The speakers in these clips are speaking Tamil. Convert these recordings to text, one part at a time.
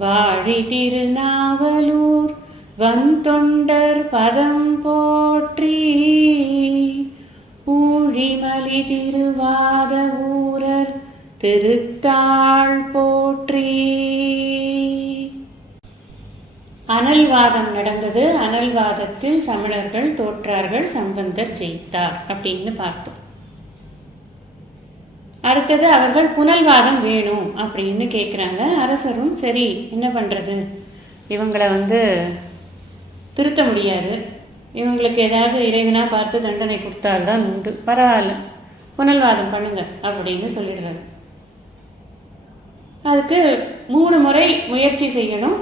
வாழி திருநாவலூர் வந்தொண்டர் பதம் போற்றி. ஊழிமலி திருவாத ஊரர் திருத்தாள் போற்றி. அனல்வாதம் நடந்தது. அனல்வாதத்தில் சமணர்கள் தோற்றார்கள் சம்பந்தர் ஜெயித்தார் அப்படின்னு பார்த்தோம். அடுத்தது அவர்கள் புனல்வாதம் வேணும் அப்படின்னு கேட்குறாங்க அரசரும் சரி என்ன பண்ணுறது இவங்களை வந்து திருத்த முடியாது. இவங்களுக்கு ஏதாவது இறைவனாக பார்த்து தண்டனை கொடுத்தால்தான் உண்டு. பரவாயில்ல புனல்வாதம் பண்ணுங்க அப்படின்னு சொல்லிடுறாரு. அதுக்கு மூணு முறை முயற்சி செய்யணும்.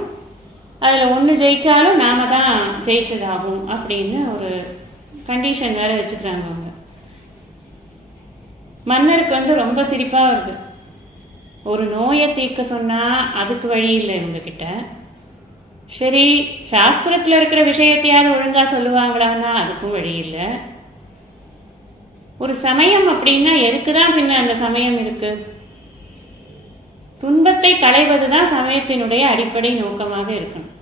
அதில் ஒன்று ஜெயித்தாலும் நாம தான் ஜெயிச்சதாகும் அப்படின்னு ஒரு கண்டிஷன் வேறு வச்சுக்கிறாங்க அவங்க. மன்னருக்கு வந்து ரொம்ப சிரிப்பாக வருது. ஒரு நோயை தீர்க்க சொன்னால் அதுக்கு வழி இல்லை இவங்கக்கிட்ட சரி சாஸ்திரத்தில் இருக்கிற விஷயத்தையாவது ஒழுங்காக சொல்லுவாங்களான்னா அதுக்கும் வழி இல்லை. ஒரு சமயம் அப்படின்னா எதுக்கு தான் பின்ன அந்த சமயம் இருக்கு? துன்பத்தை களைவது தான் சமயத்தினுடைய அடிப்படை நோக்கமாக இருக்கணும்.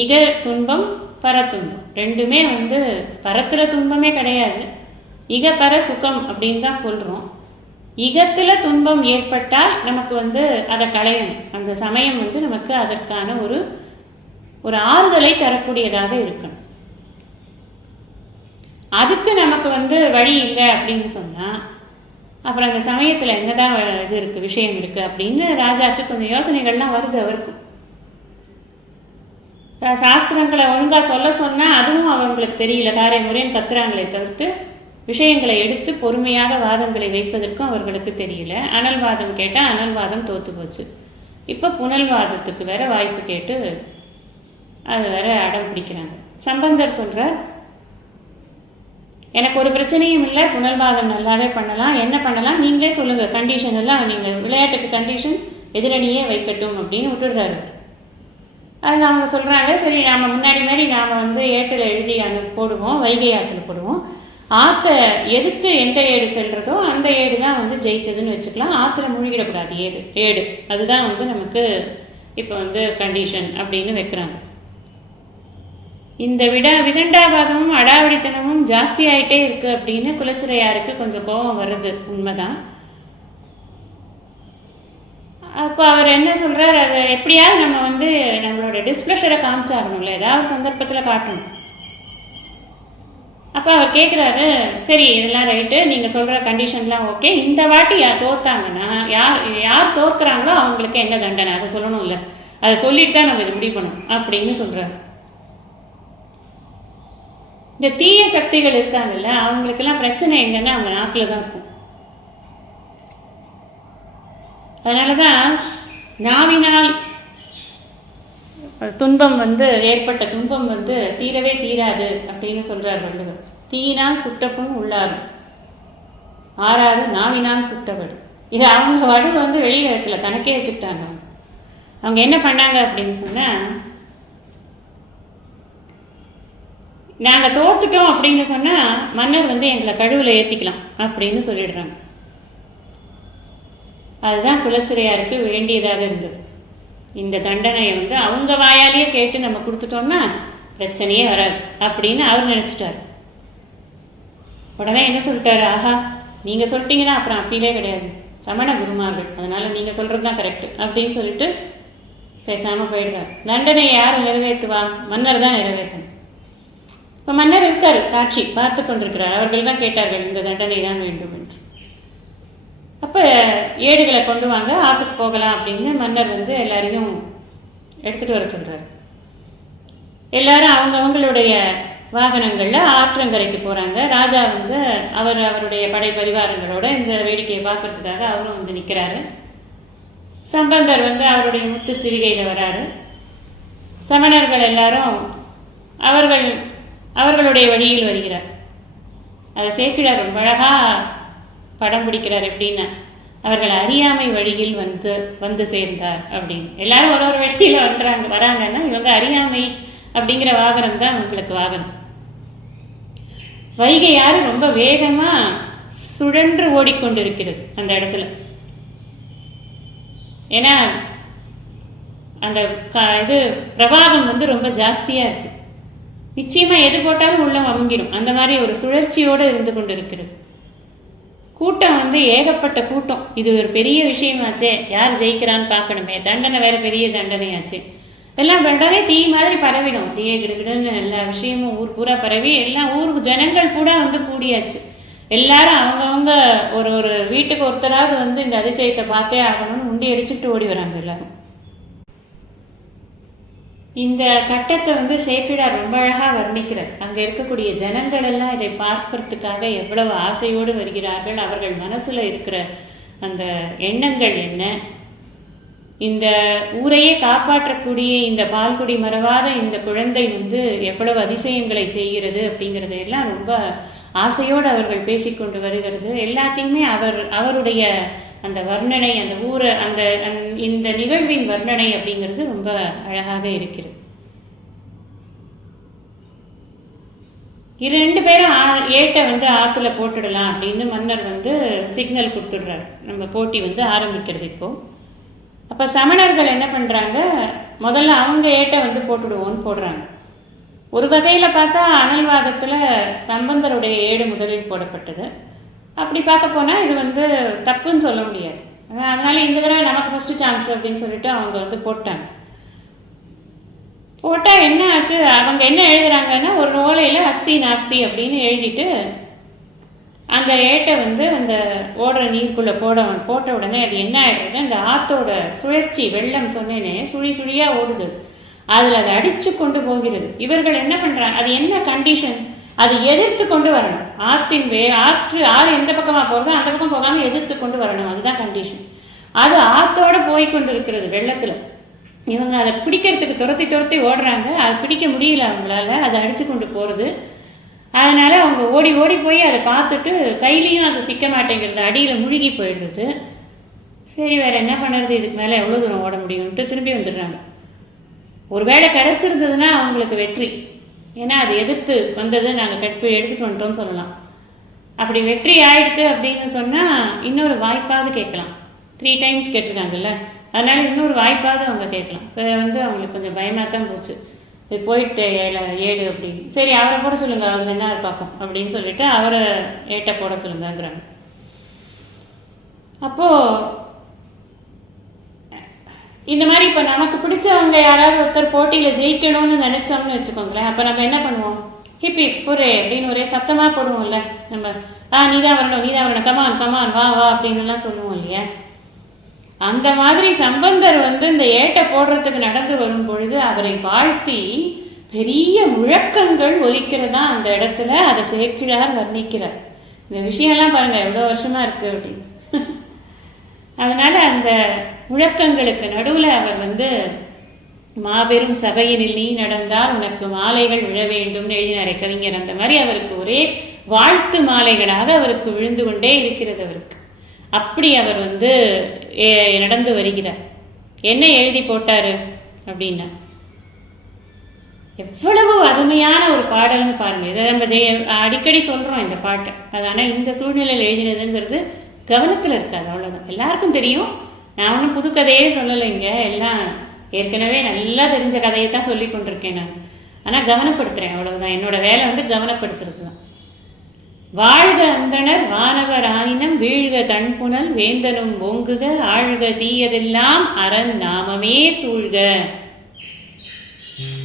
இக துன்பம் பரத்துன்பம். ரெண்டுமே வந்து பரத்துல துன்பமே கிடையாது. இகப்பர சுகம் அப்படின்னு தான் சொல்கிறோம் இகத்தில் துன்பம் ஏற்பட்டால் நமக்கு வந்து அதை களையணும். அந்த சமயம் வந்து நமக்கு அதற்கான ஒரு ஒரு ஆறுதலை தரக்கூடியதாக இருக்கணும். அதுக்கு நமக்கு வந்து வழி இல்லை அப்படின்னு சொன்னால் அப்புறம் அந்த சமயத்தில் என்னதான் இது இருக்குது விஷயம் இருக்குது அப்படின்னு ராஜாவுக்கு கொஞ்சம் யோசனைகள்லாம் வருது அவருக்கும். சாஸ்திரங்களை ஒழுங்காக சொல்ல சொன்னால் அதுவும் அவங்களுக்கு தெரியல. காரை முறைன்னு கத்துறாங்களே தவிர்த்து விஷயங்களை எடுத்து பொறுமையாக வாதங்களை வைப்பதற்கும் அவர்களுக்கு தெரியல. அனல்வாதம் கேட்டால் அனல்வாதம் தோற்று போச்சு. இப்போ புனல்வாதத்துக்கு வேற வாய்ப்பு கேட்டு அது வேற அடம் பிடிக்கிறாங்க. சம்பந்தர் சொல்கிறார் எனக்கு ஒரு பிரச்சனையும் இல்லை. புனல்வாதம் நல்லாவே பண்ணலாம். என்ன பண்ணலாம்? நீங்களே சொல்லுங்கள் கண்டிஷன் எல்லாம் நீங்கள் விளையாட்டுக்கு கண்டிஷன் எதிரணியே வைக்கட்டும் அப்படின்னு விட்டுடுறாரு அதுக்கு அவங்க சொல்கிறாங்க சரி நாம் முன்னாடி மாதிரி நாம் வந்து ஏட்டில் எழுதி அனு போடுவோம். வைகை ஆற்றுல போடுவோம். ஆற்ற எதுக்கு எந்த ஏடு செல்றதோ அந்த ஏடு தான் வந்து ஜெயிச்சதுன்னு வச்சுக்கலாம். ஆற்றுல மூழ்கிடக்கூடாது ஏடு ஏடு. அதுதான் வந்து நமக்கு இப்போ வந்து கண்டிஷன் அப்படின்னு வைக்கிறாங்க. இந்த விட விதண்டாவாதமும் அடாவடித்தனமும் ஜாஸ்தி ஆகிட்டே இருக்கு அப்படின்னு குலச்சிரையாருக்கு கொஞ்சம் கோபம் வருது உண்மைதான். அப்போ அவர் என்ன சொல்கிறார் அதை எப்படியாவது நம்ம வந்து நம்மளோட டிஸ்பிளஷரை காமிச்சாகணும்ல. ஏதாவது சந்தர்ப்பத்தில் காட்டணும். அப்போ அவர் கேட்குறாரு சரி இதெல்லாம் ரைட்டு நீங்கள் சொல்கிற கண்டிஷன்லாம் ஓகே இந்த வாட்டி யார் தோத்தாங்கன்னா யார் யார் தோற்கிறாங்களோ அவங்களுக்கு என்ன தண்டனை? அதை சொல்லணும்ல. அதை சொல்லிட்டு தான் நம்ம இது முடிவு பண்ணணும் அப்படின்னு சொல்கிறாரு இந்த தீய சக்திகள் இருக்காங்கல்ல அவங்களுக்கெல்லாம் பிரச்சனை எங்கன்னா அவங்க நாக்கில் தான் இருக்கும். அதனால தான் நாவினால் துன்பம் வந்து ஏற்பட்ட துன்பம் வந்து தீரவே தீராது அப்படின்னு சொல்றார் வள்ளுவர் தீயினால் சுட்டப்பும் உள்ளாரும். ஆறாது நாவினால் சுட்டவடு இது அவங்க வடுவு வந்து வெளியில் வைக்கல தனக்கே வச்சுக்கிட்டாங்க அவங்க. என்ன பண்ணாங்க அப்படின்னு சொன்னால் நாங்கள் தோத்துட்டோம் அப்படின்னு சொன்னால் மன்னர் வந்து எங்களை கழுவில் ஏற்றிக்கலாம் அப்படின்னு சொல்லிடுறாங்க. அதுதான் குலச்சிறையாருக்கு வேண்டியதாக இருந்தது. இந்த தண்டனையை வந்து அவங்க வாயாலேயே கேட்டு நம்ம கொடுத்துட்டோம்னா பிரச்சனையே வராது அப்படின்னு அவர் நினச்சிட்டார். உடனே என்ன சொல்லிட்டாரு? ஆஹா நீங்கள் சொல்லிட்டீங்கன்னா அப்புறம் அப்பீலே கிடையாது. சமண குருமார்கள். அதனால் நீங்கள் சொல்கிறது தான் கரெக்டு அப்படின்னு சொல்லிட்டு பேசாமல் போயிடுறார். தண்டனையை யார் நிறைவேற்றுவா மன்னர் தான் நிறைவேற்றணும். இப்போ மன்னர் இருக்கார் சாட்சி பார்த்து கொண்டிருக்கிறார். அவர்கள் தான் கேட்டார்கள் இந்த தண்டனை தான் வேண்டும் அப்போ ஏடுகளை கொண்டு வாங்க ஆற்றுக்கு போகலாம் அப்படின்னு மன்னர் வந்து எல்லாரையும் எடுத்துகிட்டு வர சொல்கிறார் எல்லாரும் அவங்கவங்களுடைய வாகனங்களில் ஆற்றங்கரைக்கு போகிறாங்க ராஜா வந்து அவர் அவருடைய படை பரிவாரங்களோட இந்த வேடிக்கையை பார்க்கறதுக்காக அவரும் வந்து நிற்கிறாரு சம்பந்தர் வந்து அவருடைய முத்துச்சிவிகையில் வராரு. சமணர்கள் எல்லாரும் அவர்கள் அவர்களுடைய வழியில் வருகிறார். அதை சேக்கிழார் ரொம்ப அழகாக படம் பிடிக்கிறார் எப்படின்னா. அவர்கள் அறியாமை வழியில் வந்து வந்து சேர்ந்தார் அப்படின்னு. எல்லாரும் ஒரு ஒரு வழியில் வர்றாங்க வராங்கன்னா இவங்க அறியாமை அப்படிங்கிற வாகனம் தான் உங்களுக்கு வாகனம். வைகை யாரு ரொம்ப வேகமாக சுழன்று ஓடிக்கொண்டிருக்கிறது அந்த இடத்துல. ஏன்னா அந்த க இது பிரவாகம் வந்து ரொம்ப ஜாஸ்தியாக இருக்குது நிச்சயமாக எது போட்டாலும் உள்ள வங்கிடும் அந்த மாதிரி ஒரு சுழற்சியோடு இருந்து கொண்டு இருக்கிறது கூட்டம் வந்து ஏகப்பட்ட கூட்டம். இது ஒரு பெரிய விஷயமாச்சே. யார் ஜெயிக்கிறான்னு பார்க்கணுமே. தண்டனை வேற பெரிய தண்டனையாச்சு. எல்லாம் உடனே தீ மாதிரி பரவிடும். அப்படியே கிடுகிடுன்னு எல்லா விஷயமும் ஊர் பூரா பரவி எல்லாம் ஊர் ஜனங்கள் கூட வந்து கூடியாச்சு. எல்லாரும் அவங்கவுங்க ஒரு ஒரு வீட்டுக்கு ஒருத்தராவது வந்து இந்த அதிசயத்தை பார்த்தே ஆகணும்னு உண்டி அடிச்சுட்டு ஓடி வராங்க எல்லாரும். இந்த கட்டத்தை வந்து சேக்கிழார் ரொம்ப அழகாக வர்ணிக்கிறார். அங்கே இருக்கக்கூடிய ஜனங்கள் எல்லாம் இதை பார்க்கறதுக்காக எவ்வளவு ஆசையோடு வருகிறார்கள் அவர்கள் மனசில் இருக்கிற அந்த எண்ணங்கள் என்ன? இந்த ஊரையே காப்பாற்றக்கூடிய இந்த பால்குடி மறவாத இந்த குழந்தை வந்து எவ்வளவு அதிசயங்களை செய்கிறது அப்படிங்கிறத எல்லாம் ரொம்ப ஆசையோடு அவர்கள் பேசிக்கொண்டு வருகிறது. எல்லாத்தையுமே அவர் அவருடைய அந்த வர்ணனை அந்த ஊரை அந்த இந்த நிகழ்வின் வர்ணனை அப்படிங்கிறது ரொம்ப அழகாக இருக்கிறது. இரு ரெண்டு பேரும் ஆ- ஏட்டை வந்து ஆற்றுல போட்டுடலாம் அப்படின்னு மன்னர் வந்து சிக்னல் கொடுத்துடுறாரு. நம்ம போட்டி வந்து ஆரம்பிக்கிறது இப்போ. அப்போ சமணர்கள் என்ன பண்ணுறாங்க முதல்ல அவங்க ஏட்டை வந்து போட்டுடுவோன்னு போடுறாங்க. ஒரு வகையில் பார்த்தா அனல்வாதத்தில் சம்பந்தருடைய ஏடு முதலில் போடப்பட்டது. அப்படி பார்க்க போனால் இது வந்து தப்புன்னு சொல்ல முடியாது. அதனால் அதனால இந்த தடவை நமக்கு ஃபஸ்ட்டு சான்ஸ் அப்படின்னு சொல்லிட்டு அவங்க வந்து போட்டாங்க. போட்டால் என்ன ஆச்சு? அவங்க என்ன எழுதுறாங்கன்னா ஒரு ஓலையில் அஸ்தி நாஸ்தி அப்படின்னு எழுதிட்டு அந்த ஏட்டை வந்து அந்த ஓடுற நீருக்குள்ளே போட போட்ட உடனே அது என்ன ஆகிடுது அந்த ஆத்தோட சுழற்சி வெள்ளம் சொன்னேனே சுழி சுழியாக ஓடுது. அதில் அதை அடித்து கொண்டு போகிறது. இவர்கள் என்ன பண்ணுறாங்க அது என்ன கண்டிஷன் அது எதிர்த்து கொண்டு வரணும். ஆற்றின் வே ஆற்று ஆறு எந்த பக்கமாக போகிறதோ அந்த பக்கம் போகாமல் எதிர்த்து கொண்டு வரணும். அதுதான் கண்டிஷன் அது ஆற்றோடு போய் கொண்டு இருக்கிறது வெள்ளத்தில். இவங்க அதை பிடிக்கிறதுக்கு துரத்தி துரத்தி ஓடுறாங்க. அதை பிடிக்க முடியல அவங்களால. அதை அடித்து கொண்டு போகிறது அதனால் அவங்க ஓடி ஓடி போய் அதை பார்த்துட்டு கையிலையும் அது சிக்க மாட்டேங்கிறது அடியில் முழுகி போயிடுறது. சரி வேறு என்ன பண்ணுறது இதுக்கு மேலே எவ்வளோ தூரம் ஓட முடியும்ன்ட்டு திரும்பி வந்துடுறாங்க. ஒரு வேளை கிடச்சிருந்ததுன்னா அவங்களுக்கு வெற்றி. ஏன்னா அது எதிர்த்து வந்தது நாங்கள் கற்பு எடுத்துகிட்டு வந்துட்டோம்னு சொல்லலாம். அப்படி வெற்றி ஆயிடுத்து அப்படின்னு சொன்னால் இன்னொரு வாய்ப்பாவது கேட்கலாம். த்ரீ டைம்ஸ் கேட்டிருக்காங்கல்ல அதனால் இன்னொரு வாய்ப்பாவது அவங்க கேட்கலாம். இப்போ வந்து அவங்களுக்கு கொஞ்சம் பயமாக தான் போச்சு. இது போயிட்டு ஏழை ஏழு அப்படின்னு சரி அவரை போட சொல்லுங்க அவர் என்ன பார்ப்போம் அப்படின்னு சொல்லிட்டு அவரை ஏட்டை போட சொல்லுங்கங்கிறாங்க. அப்போது இந்த மாதிரி இப்போ நமக்கு பிடிச்சவங்க யாராவது ஒருத்தர் போட்டியில் ஜெயிக்கணும்னு நினச்சோம்னு வச்சுக்கோங்களேன் அப்போ நம்ம என்ன பண்ணுவோம்? ஹிப் ஹிப் புரே அப்படின்னு ஒரே சத்தமாக போடுவோம்ல நம்ம ஆ நீ தான் வரணும் நீ தான் வரணும் கமான் கமான் வா வா அப்படின்னுலாம் சொல்லுவோம் இல்லையா? அந்த மாதிரி சம்பந்தர் வந்து இந்த ஏட்டை போடுறதுக்கு நடந்து வரும் பொழுது அவரை வாழ்த்தி பெரிய முழக்கங்கள் ஒலிக்கிறதா அந்த இடத்துல அதை சேக்கிழார் வர்ணிக்கிறார். இந்த விஷயம்லாம் பாருங்கள் எவ்வளோ வருஷமாக இருக்குது அப்படின்னு. அதனால் அந்த முழக்கங்களுக்கு நடுவில் அவர் வந்து மாபெரும் சபையினில் நீ நடந்தால் உனக்கு மாலைகள் விழ வேண்டும்னு எழுதினாரே கவிஞர். அந்த மாதிரி அவருக்கு ஒரே வாழ்த்து மாலைகளாக அவருக்கு விழுந்து கொண்டே இருக்கிறது அவருக்கு. அப்படி அவர் வந்து நடந்து வருகிறார். என்ன எழுதி போட்டாரு? அப்படின்னா எவ்வளவு அருமையான ஒரு பாடல்னு பாருங்க. இதை நம்ம அடிக்கடி சொல்றோம் இந்த பாட்டை. அது ஆனால் இந்த சூழ்நிலையில் எழுதினதுங்கிறது கவனத்தில் இருக்காது அவ்வளோதான் எல்லாருக்கும் தெரியும். நான் ஒன்றும் புது கதையே சொல்லலைங்க எல்லாம் ஏற்கனவே நல்லா தெரிஞ்ச கதையை தான் சொல்லி கொண்டிருக்கேன் நான். ஆனால் கவனப்படுத்துகிறேன் அவ்வளவுதான். என்னோட வேலை வந்து கவனப்படுத்துறது தான் வாழ்க அந்தணர் வானவர் ஆயினம் வீழ்க தன்புணல் வேந்தனும் ஓங்குக ஆழ்க தீயதெல்லாம் அரண் நாமமே சூழ்க.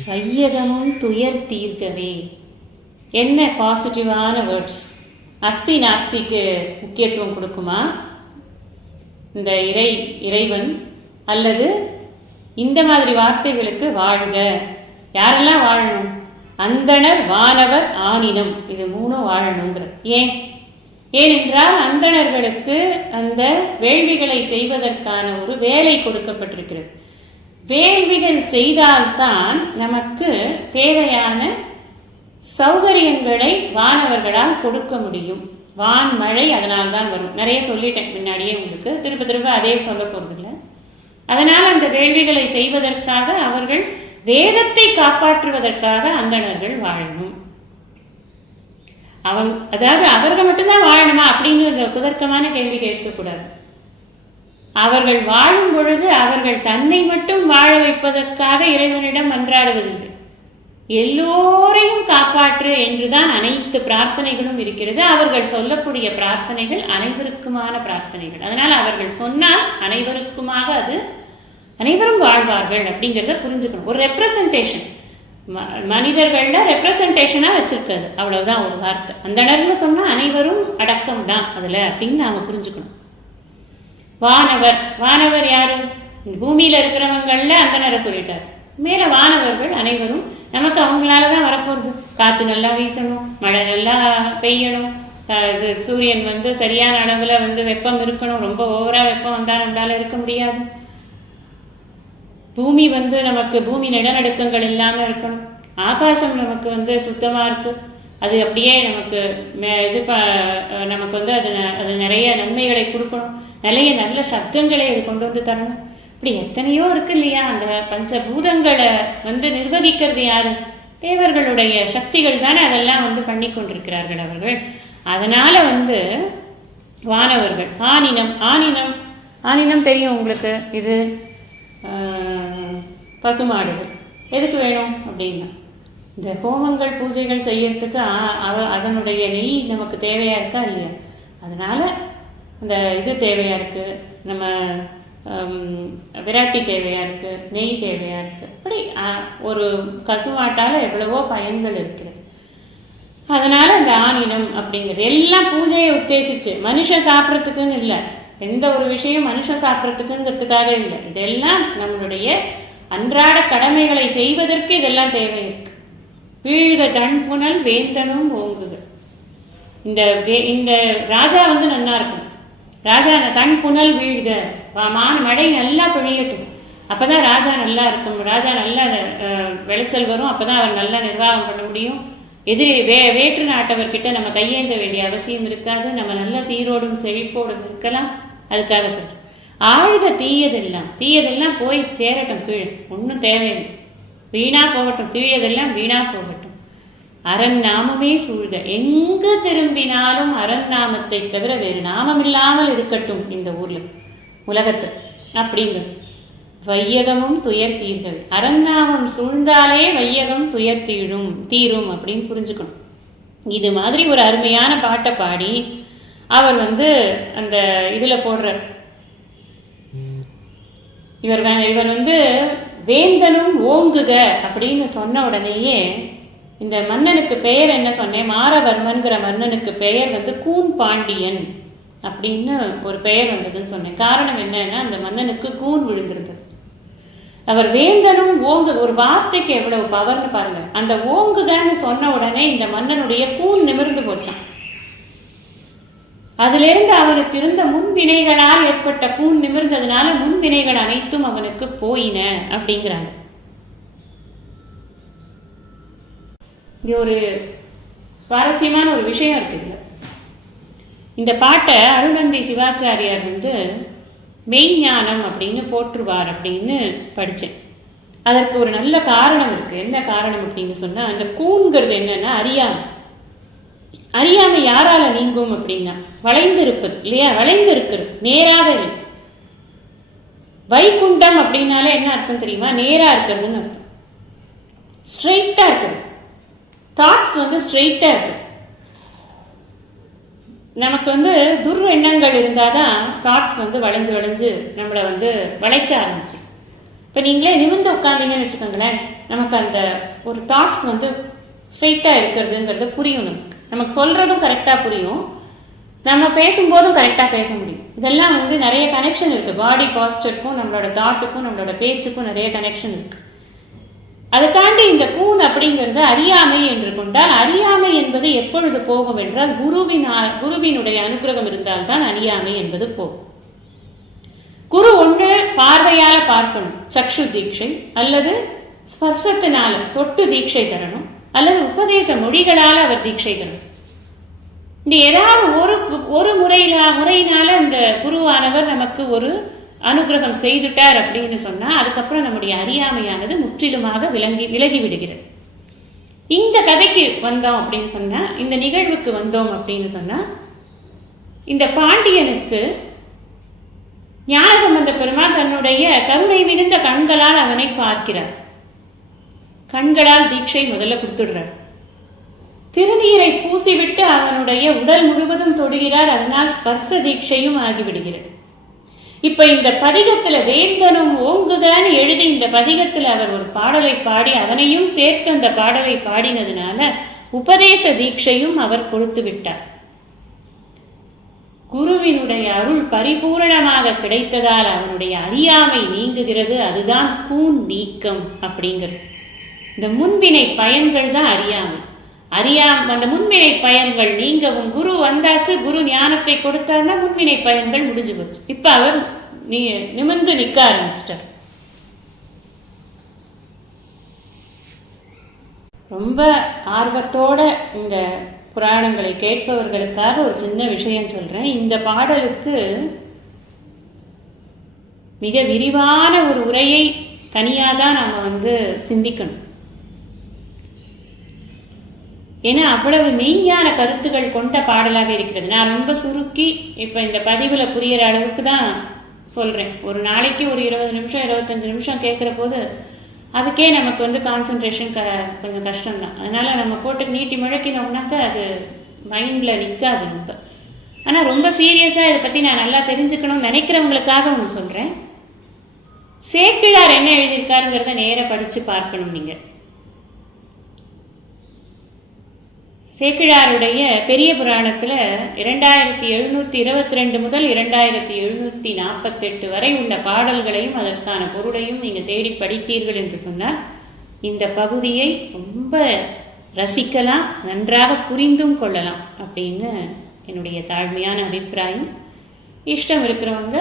கையகமும் துயர் தீர்க்கவே. என்ன பாசிட்டிவான வேர்ட்ஸ் அஸ்தி நாஸ்திக்கு முக்கியத்துவம் கொடுக்குமா? இந்த இறை இறைவன் அல்லது இந்த மாதிரி வார்த்தைகளுக்கு வாழ்க. யாரெல்லாம் வாழணும்? அந்தணர் வானவர் ஆனினம். இது மூணும் வாழணுங்கிற ஏன்? ஏனென்றால் அந்தணர்களுக்கு அந்த வேள்விகளை செய்வதற்கான ஒரு வேலை கொடுக்கப்பட்டிருக்கிறது. வேள்விகள் செய்தால்தான் நமக்கு தேவையான சௌகரியங்களை வானவர்களால் கொடுக்க முடியும். வான் மழை அதனால் தான் வரும். நிறைய சொல்லிட்டேன் முன்னாடியே உங்களுக்கு. திரும்ப திரும்ப அதே சொல்ல போகிறதில்ல அதனால் அந்த வேள்விகளை செய்வதற்காக அவர்கள் வேதத்தை காப்பாற்றுவதற்காக அந்தணர்கள் வாழணும். அவங்க அதாவது அவர்கள் மட்டும்தான் வாழணுமா அப்படின்னு இந்த குதர்க்கமான கேள்வி கேட்கக்கூடாது. அவர்கள் வாழும் பொழுது அவர்கள் தன்னை மட்டும் வாழ வைப்பதற்காக இறைவனிடம் மன்றாடுவதில்லை எல்லோரையும் காப்பாற்று என்றுதான் அனைத்து பிரார்த்தனைகளும் இருக்கிறது. அவர்கள் சொல்லக்கூடிய பிரார்த்தனைகள் அனைவருக்குமான பிரார்த்தனைகள். அதனால் அவர்கள் சொன்னால் அனைவருக்குமாக அது அனைவரும் வாழ்வார்கள் அப்படிங்கிறத புரிஞ்சுக்கணும். ஒரு ரெப்ரசன்டேஷன் ம மனிதர்களில் ரெப்ரசன்டேஷனாக வச்சுருக்காது. அவ்வளவுதான் ஒரு வார்த்தை. அந்த இடம்னு சொன்னால் அனைவரும் அடக்கம் தான் அதில் அப்படின்னு நாம் புரிஞ்சுக்கணும். வானவர். வானவர் யாரு? பூமியில் இருக்கிறவங்கள அந்தனரை சொல்லிட்டார். மேலே வானவர்கள் அனைவரும் நமக்கு அவங்களால தான் வரப்போகிறது காற்று நல்லா வீசணும் மழை நல்லா பெய்யணும். இது சூரியன் வந்து சரியான அளவில் வந்து வெப்பம் இருக்கணும். ரொம்ப ஓவராக வெப்பம் வந்தால் நம்மளால் இருக்க முடியாது. பூமி வந்து நமக்கு பூமி நிலநடுக்கங்கள் இல்லாமல் இருக்கணும். ஆகாசம் நமக்கு வந்து சுத்தமாக இருக்கு. அது அப்படியே நமக்கு மே- இது ப நமக்கு வந்து அது ந- அது நிறைய நன்மைகளை கொடுக்கணும். நிறைய நல்ல சப்தங்களை அது கொண்டு வந்து தரணும். இப்படி எத்தனையோ இருக்கு இல்லையா? அந்த பஞ்சபூதங்களை வந்து நிர்வகிக்கிறது யாரு? தேவர்களுடைய சக்திகள் தானே அதெல்லாம் வந்து பண்ணி கொண்டிருக்கிறார்கள் அவர்கள். அதனால வந்து வானவர்கள் ஆனினம் ஆனினம் ஆனினம் தெரியும் உங்களுக்கு? இது பசுமாடுகள். எதுக்கு வேணும் அப்படின்னா இந்த ஹோமங்கள் பூஜைகள் செய்யறதுக்கு அவ- அதனுடைய நெய் நமக்கு தேவையா இருக்கா இல்லையா? அதனால அந்த இது தேவையா இருக்கு. நம்ம விராட்டி தேவையாக இருக்குது நெய் தேவையாக இருக்குது அப்படி ஒரு கசுவாட்டால் எவ்வளவோ பயன்கள் இருக்கிறது அதனால் இந்த ஆணினம் அப்படிங்கிறது எல்லாம் பூஜையை உத்தேசித்து மனுஷன் சாப்பிட்றதுக்குன்னு இல்லை. எந்த ஒரு விஷயம் மனுஷன் சாப்பிட்றதுக்குங்கிறதுக்காக இல்லை. இதெல்லாம் நம்மளுடைய அன்றாட கடமைகளை செய்வதற்கு இதெல்லாம் தேவை இருக்கு. வீழ்க தன்புணல் வேந்தனும் ஓங்குது இந்த வே இந்த ராஜா வந்து நல்லா இருக்கும் ராஜா தன் புனல் வீழ்க வா- மழை நல்லா பொழியட்டும். அப்பதான் ராஜா நல்லா இருக்கும். ராஜா நல்லா விளைச்சல் வரும். அப்பதான் அவர் நல்லா நிர்வாகம் பண்ண முடியும். எதிரி வே வேற்று நாட்டவர்கிட்ட நம்ம கையேந்த வேண்டிய அவசியம் இருக்காது. நம்ம நல்ல சீரோடும் செழிப்போடும் இருக்கலாம். அதுக்காக சொல்றேன். ஆழ்க தீயதெல்லாம். தீயதெல்லாம் போய் சேரட்டும் கீழே. ஒன்றும் தேவையில்லை. வீணா போகட்டும். தீயதெல்லாம் வீணா போகட்டும். அரண் நாமமே சூழ்க. எங்கு திரும்பினாலும் அரண் நாமத்தை தவிர வேறு நாமம் இல்லாமல் இருக்கட்டும் இந்த ஊரில் உலகத்தில். அப்படிங்க. வையகமும் துயர் தீர்கள். அரண்நாமம் சூழ்ந்தாலே வையகம் துயர் தீழும் தீரும் அப்படின்னு புரிஞ்சுக்கணும். இது மாதிரி ஒரு அருமையான பாட்டை பாடி அவர் வந்து அந்த இதில் போடுறார். இவர் வே- இவர் வந்து வேந்தனும் ஓங்குக அப்படின்னு சொன்ன உடனேயே இந்த மன்னனுக்கு பெயர் என்ன சொன்னேன்? மாரவர்மன்கிற மன்னனுக்கு பெயர் வந்து கூன் பாண்டியன் அப்படின்னு ஒரு பெயர் வந்ததுன்னு சொன்னேன். காரணம் என்னன்னா அந்த மன்னனுக்கு கூன் விழுந்திருந்தது. அவர் வேந்தனும் ஓங்கு ஒரு வார்த்தைக்கு எவ்வளவு பவர்னு பாருங்க. அந்த ஓங்குகன்னு சொன்ன உடனே இந்த மன்னனுடைய கூன் நிமிர்ந்து போச்சான். அதிலிருந்து அவனுக்கு இருந்த முன்வினைகளால் ஏற்பட்ட கூன் நிமிர்ந்ததுனால முன்வினைகள் அனைத்தும் அவனுக்கு போயின அப்படிங்கிறாங்க. இங்கே ஒரு சுவாரஸ்யமான ஒரு விஷயம் இருக்கு இந்த பாட்டை அருணந்தி சிவாச்சாரியார் வந்து மெய்ஞானம் அப்படின்னு போற்றுவார் அப்படின்னு படித்தேன் அதற்கு ஒரு நல்ல காரணம் இருக்குது என்ன காரணம் அப்படின்னு சொன்னால் அந்த கூண்கிறது என்னென்னா அறியாமை. அறியாமை யாரால் நீங்கும் அப்படின்னா வளைந்து இருப்பது இல்லையா? வளைந்து இருக்கிறது நேராக வைகுண்டம் அப்படின்னாலே என்ன அர்த்தம் தெரியுமா? நேராக இருக்கிறதுன்னு அர்த்தம். ஸ்ட்ரெயிட்டாக இருக்கிறது. தாட்ஸ் வந்து ஸ்ட்ரெயிட்டாக இருக்கும் நமக்கு வந்து துர் எண்ணங்கள் இருந்தால் தான் தாட்ஸ் வந்து வளைஞ்சு வளைஞ்சு நம்மளை வந்து வளைக்க ஆரம்பிச்சு இப்போ நீங்களே நிமிந்து உட்காந்தீங்கன்னு வச்சுக்கோங்களேன் நமக்கு அந்த ஒரு தாட்ஸ் வந்து ஸ்ட்ரெயிட்டாக இருக்கிறதுங்கிறது புரியும் நமக்கு. நமக்கு சொல்கிறதும் கரெக்டாக புரியும். நம்ம பேசும்போதும் கரெக்டாக பேச முடியும். இதெல்லாம் வந்து நிறைய கனெக்ஷன் இருக்குது பாடி பாஸ்டருக்கும் நம்மளோட தாட்டுக்கும் நம்மளோட பேச்சுக்கும் நிறைய கனெக்ஷன் இருக்குது அதை தாண்டி இந்த கூன் அப்படிங்கிறது அறியாமை என்று கொண்டால் அறியாமை என்பது எப்பொழுது போகும் என்றால் குருவின் குருவினுடைய அனுகிரகம் இருந்தால்தான் அறியாமை என்பது போகும். குரு ஒன்று பார்வையால் பார்க்கணும் சக்ஷு தீட்சை அல்லது ஸ்பர்சத்தினால தொட்டு தீட்சை தரணும் அல்லது உபதேச மொழிகளால் அவர் தீட்சை தரணும். இந்த ஏதாவது ஒரு ஒரு முறையில முறையினால இந்த குருவானவர் நமக்கு ஒரு அனுகிரகம் செய்துட்டார் அப்படின்னு சொன்னால் அதுக்கப்புறம் நம்முடைய அறியாமையானது முற்றிலுமாக விளங்கி விலகி விடுகிறது. இந்த கதைக்கு வந்தோம் அப்படின்னு சொன்னால் இந்த நிகழ்வுக்கு வந்தோம் அப்படின்னு சொன்னால் இந்த பாண்டியனுக்கு ஞானசம்பந்த பெருமாள் தன்னுடைய கருணை மிகுந்த கண்களால் அவனை பார்க்கிறார். கண்களால் தீட்சை முதல்ல கொடுத்துடுறார். திருநீரை பூசிவிட்டு அவனுடைய உடல் முழுவதும் தொடுகிறார் அதனால் ஸ்பர்ச தீட்சையும் ஆகிவிடுகிறது. இப்போ இந்த பதிகத்தில் வேந்தனும் ஓங்குதான்னு எழுதி இந்த பதிகத்தில் அவர் ஒரு பாடலை பாடி அவனையும் சேர்த்து அந்த பாடலை பாடினதுனால உபதேச தீட்சையும் அவர் கொடுத்து விட்டார். குருவினுடைய அருள் பரிபூரணமாக கிடைத்ததால் அவனுடைய அறியாமை நீங்குகிறது அதுதான் கூன் நீக்கம் அப்படிங்கிறது. இந்த முன்வினை பயன்கள் தான் அறியாமை. அறியாம அந்த முன்வினை பயன்கள் நீங்கவும். குரு வந்தாச்சு குரு ஞானத்தை கொடுத்தாருன்னா முன்வினை பயன்கள் முடிஞ்சு போச்சு இப்போ அவர் நீ நிமிர்ந்து நிற்க ஆரம்பிச்சிட்டார். ரொம்ப ஆர்வத்தோட இந்த புராணங்களை கேட்பவர்களுக்காக ஒரு சின்ன விஷயம் சொல்கிறேன் இந்த பாடலுக்கு மிக விரிவான ஒரு உரையை தனியாக தான் நம்ம வந்து சிந்திக்கணும். ஏன்னா அவ்வளவு மெய்ஞான கருத்துகள் கொண்ட பாடலாக இருக்கிறது. நான் ரொம்ப சுருக்கி இப்போ இந்த பதிவில் புரியிற அளவுக்கு தான் சொல்கிறேன் ஒரு நாளைக்கு ஒரு இருபது நிமிஷம் இருபத்தஞ்சி நிமிஷம் கேட்குற போது அதுக்கே நமக்கு வந்து கான்சன்ட்ரேஷன் க கொஞ்சம் கஷ்டம்தான். அதனால் நம்ம போட்டு நீட்டி முழக்கினோம்னாக்க அது மைண்டில் நிற்காது ரொம்ப. ஆனால் ரொம்ப சீரியஸாக இதை பற்றி நான் நல்லா தெரிஞ்சுக்கணும்னு நினைக்கிறவங்களுக்காக ஒன்று சொல்கிறேன் சேக்கிழார் என்ன எழுதியிருக்காருங்கிறத நேராக படித்து பார்க்கணும் நீங்கள் சேக்கிழாருடைய பெரிய புராணத்தில் இரண்டாயிரத்தி எழுநூற்றி இருபத்தி ரெண்டு முதல் இரண்டாயிரத்தி எழுநூற்றி நாற்பத்தெட்டு வரை உள்ள பாடல்களையும் அதற்கான பொருளையும் நீங்கள் தேடி படித்தீர்கள் என்று சொன்னால் இந்த பகுதியை ரொம்ப ரசிக்கலாம் நன்றாக புரிந்தும் கொள்ளலாம் அப்படின்னு என்னுடைய தாழ்மையான அபிப்பிராயம். இஷ்டம் இருக்கிறவங்க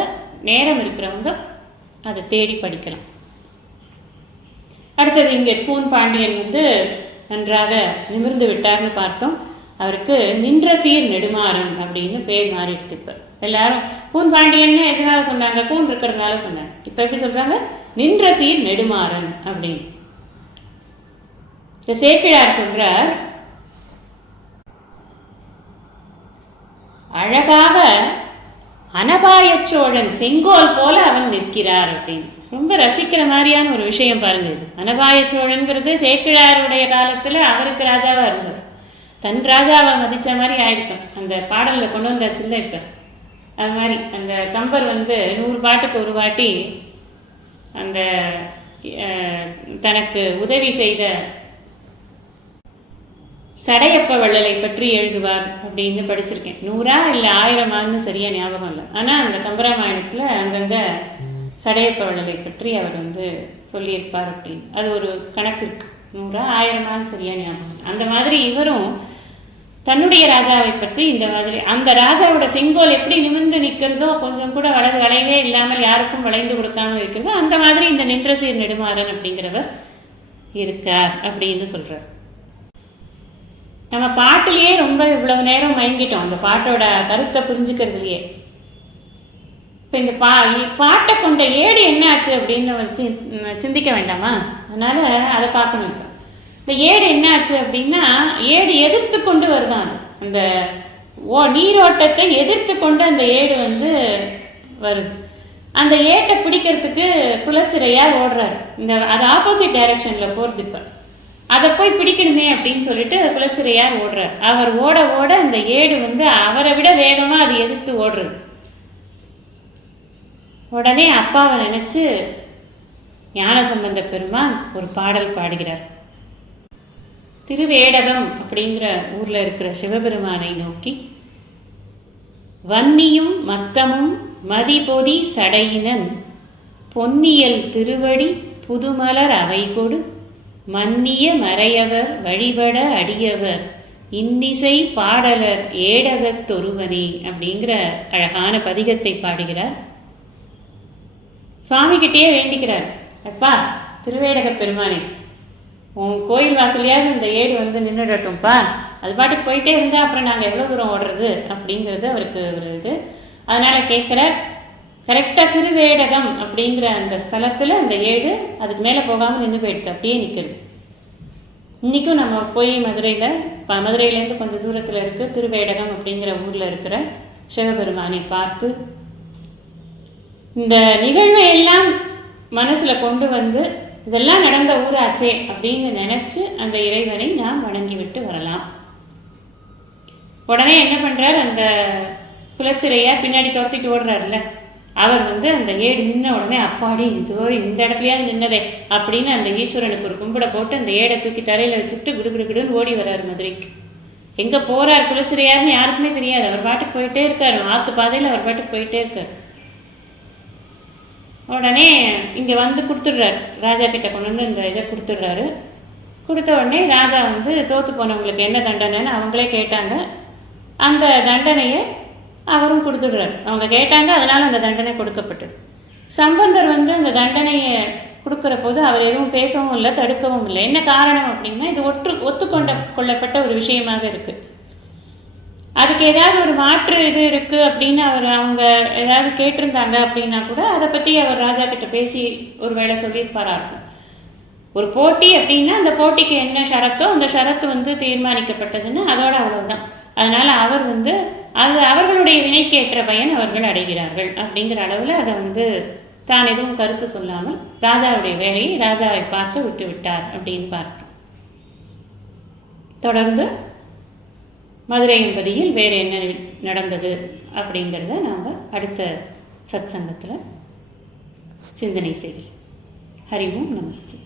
நேரம் இருக்கிறவங்க அதை தேடி படிக்கலாம். அடுத்தது இங்கே கூன் பாண்டியன் வந்து நன்றாக நிமிர்ந்து விட்டார்னு பார்த்தோம். அவருக்கு நின்ற சீர் நெடுமாறன் அப்படின்னு பேர் மாறிடுது இப்போ. எல்லாரும் கூன் பாண்டியன்னு எதனால சொன்னாங்க? கூன் இருக்கிறதுனால சொன்னாங்க. இப்போ எப்படி சொல்கிறாங்க நின்ற சீர் நெடுமாறன் அப்படின்னு. இந்த சேக்கிழார் சொல்கிறார் அழகாக அனபாய சோழன் செங்கோல் போல அவன் நிற்கிறார் அப்படின்னு. ரொம்ப ரசிக்கிற மாதிரியான ஒரு விஷயம் பாருங்க இது. அனபாய சோழன்கிறது சேக்கிழாருடைய காலத்துல அவருக்கு ராஜாவா இருந்தார். தன் ராஜாவை மதிச்ச மாதிரி ஆயிடுத்தோம் அந்த பாடல்ல கொண்டு வந்தாச்சுல்ல இப்ப. அது மாதிரி அந்த கம்பர் வந்து நூறு பாட்டுக்கு ஒரு வாட்டி அந்த தனக்கு உதவி செய்த சடையப்ப வள்ளலை பற்றி எழுதுவார் அப்படின்னு படிச்சிருக்கேன். நூறா இல்லை ஆயிரமான்னு சரியா ஞாபகம் இல்லை. ஆனால் அந்த கம்பராமாயணத்தில் அங்கங்கே சடையப்ப வள்ளலை பற்றி அவர் வந்து சொல்லியிருப்பார் அப்படின்னு. அது ஒரு கணக்கு இருக்கு. நூறா ஆயிரமான்னு சரியா ஞாபகம் இல்லை. அந்த மாதிரி இவரும் தன்னுடைய ராஜாவை பற்றி இந்த மாதிரி அந்த ராஜாவோட செங்கோல் எப்படி நிமிர்ந்து நிற்கிறதோ கொஞ்சம் கூட வலது வளைவே இல்லாமல் யாருக்கும் வளைந்து கொடுக்காம இருக்கிறதோ அந்த மாதிரி இந்த நின்ற சீர் நெடுமாறன் அப்படிங்கிறவர் இருக்கார் அப்படின்னு சொல்கிறார் நம்ம பாட்டிலேயே ரொம்ப இவ்வளவு நேரம் மயங்கிட்டோம். அந்த பாட்டோட கருத்தை புரிஞ்சுக்கிறதுலையே. இப்போ இந்த பா பாட்டை கொண்ட ஏடு என்ன ஆச்சு அப்படின்னு வந்து சிந்திக்க வேண்டாமா? அதனால அதை பார்க்கணும் இப்போ. இந்த ஏடு என்ன ஆச்சு அப்படின்னா ஏடு எதிர்த்து கொண்டு வருதான் அது. அந்த ஓ நீரோட்டத்தை எதிர்த்து கொண்டு அந்த ஏடு வந்து வருது. அந்த ஏட்டை பிடிக்கிறதுக்கு குலச்சிறையார் ஓடுறாரு. இந்த அது ஆப்போசிட் டைரக்ஷனில் போகிறது இப்போ. அதை போய் பிடிக்கணுமே அப்படின்னு சொல்லிட்டு குலச்சிறையார் ஓடுறார். அவர் ஓட ஓட அந்த ஏடு வந்து அவரை விட வேகமாக அது எதிர்த்து ஓடுறது. உடனே அப்பாவை நினச்சி ஞானசம்பந்த பெருமான் ஒரு பாடல் பாடுகிறார். திருவேடகம் அப்படிங்கிற ஊரில் இருக்கிற சிவபெருமானை நோக்கி வன்னியும் மத்தமும் மதிபொதி சடையினன் பொன்னியல் திருவடி புதுமலர் அவை கொடு மன்னிய மறையவர் வழிபட அடியவர் இன்னிசை பாடலர் ஏடகத்தொருவனே அப்படிங்கிற அழகான பதிகத்தை பாடுகிறார். சுவாமிகிட்டே வேண்டிக்கிறார். அப்பா திருவேடக பெருமானே உன் கோயில் வாசலையாவது இந்த ஏடு வந்து நின்றுடட்டும்ப்பா அது பாட்டுக்கு போயிட்டே இருந்தால் அப்புறம் நாங்கள் எவ்வளோ தூரம் ஓடுறது அப்படிங்கிறது அவருக்கு ஒரு இது. அதனால் கேட்குற கரெக்டாக திருவேடகம் அப்படிங்கிற அந்த ஸ்தலத்தில் அந்த ஏடு அதுக்கு மேலே போகாமல் நின்று போயிடுது அப்படியே நிற்கிறது இன்றைக்கும் நம்ம போய் மதுரையில் இப்போ மதுரையிலேருந்து கொஞ்சம் தூரத்தில் இருக்குது திருவேடகம் அப்படிங்கிற ஊரில் இருக்கிற சிவபெருமானை பார்த்து இந்த நிகழ்வை எல்லாம் மனசில் கொண்டு வந்து இதெல்லாம் நடந்த ஊராச்சே அப்படின்னு நினச்சி அந்த இறைவனை நாம் வணங்கிவிட்டு வரலாம். உடனே என்ன பண்ணுறார் அந்த குலச்சிறையை பின்னாடி துரத்திட்டு ஓடுறாருல்ல? அவர் வந்து அந்த ஏடு நின்ன உடனே அப்பாடி இதோ இந்த இடத்துலயாவது நின்னதே அப்படின்னு அந்த ஈஸ்வரனுக்கு ஒரு கும்பிட போட்டு அந்த ஏடை தூக்கி தலையில் வச்சுக்கிட்டு குடுகுடுகுடுன்னு ஓடி வர்றாரு மதுரைக்கு. எங்கே போகிறார் குலச்சிறையாருன்னு யாருக்குமே தெரியாது. அவர் பாட்டுக்கு போயிட்டே இருக்கார். ஆற்று பாதையில் அவர் பாட்டுக்கு போயிட்டே இருக்கார். உடனே இங்கே வந்து கொடுத்துட்றாரு. ராஜா கிட்ட கொண்டு வந்து இந்த இதை கொடுத்துட்றாரு. கொடுத்த உடனே ராஜா வந்து தோற்று போனவங்களுக்கு என்ன தண்டனைன்னு அவங்களே கேட்டாங்க. அந்த தண்டனையை அவரும் கொடுத்துடுறார். அவங்க கேட்டாங்க அதனால் அந்த தண்டனை கொடுக்கப்பட்டது. சம்பந்தர் வந்து அந்த தண்டனையை கொடுக்குற போது அவர் எதுவும் பேசவும் இல்லை தடுக்கவும் இல்லை. என்ன காரணம் அப்படின்னா இது ஒற்று ஒத்துக்கொண்ட கொள்ளப்பட்ட ஒரு விஷயமாக இருக்குது அதுக்கு ஏதாவது ஒரு மாற்று இது இருக்குது அப்படின்னு அவர் அவங்க ஏதாவது கேட்டிருந்தாங்க அப்படின்னா கூட அதை பற்றி அவர் ராஜா கிட்ட பேசி ஒரு வேளை சொல்லியிருப்பாரா இருக்கும். ஒரு போட்டி அப்படின்னா அந்த போட்டிக்கு என்ன ஷரத்தோ அந்த ஷரத்து வந்து தீர்மானிக்கப்பட்டதுன்னு அதோட அவ்வளோதான் அதனால் அவர் வந்து அது அவர்களுடைய வினைக்கேற்ற பயன் அவர்கள் அடைகிறார்கள் அப்படிங்கிற அளவில் அதை வந்து தான் எதுவும் கருத்து சொல்லாமல் ராஜாவுடைய வேலையை ராஜாவை பார்த்து விட்டு விட்டார் அப்படின்னு பார்க்கிறோம். தொடர்ந்து மதுரை என்பதியில் வேறு என்ன நடந்தது அப்படிங்கிறத நாம் அடுத்த சத்சங்கத்தில் சிந்தனை செய்வோம் ஹரிவும் நமஸ்தே.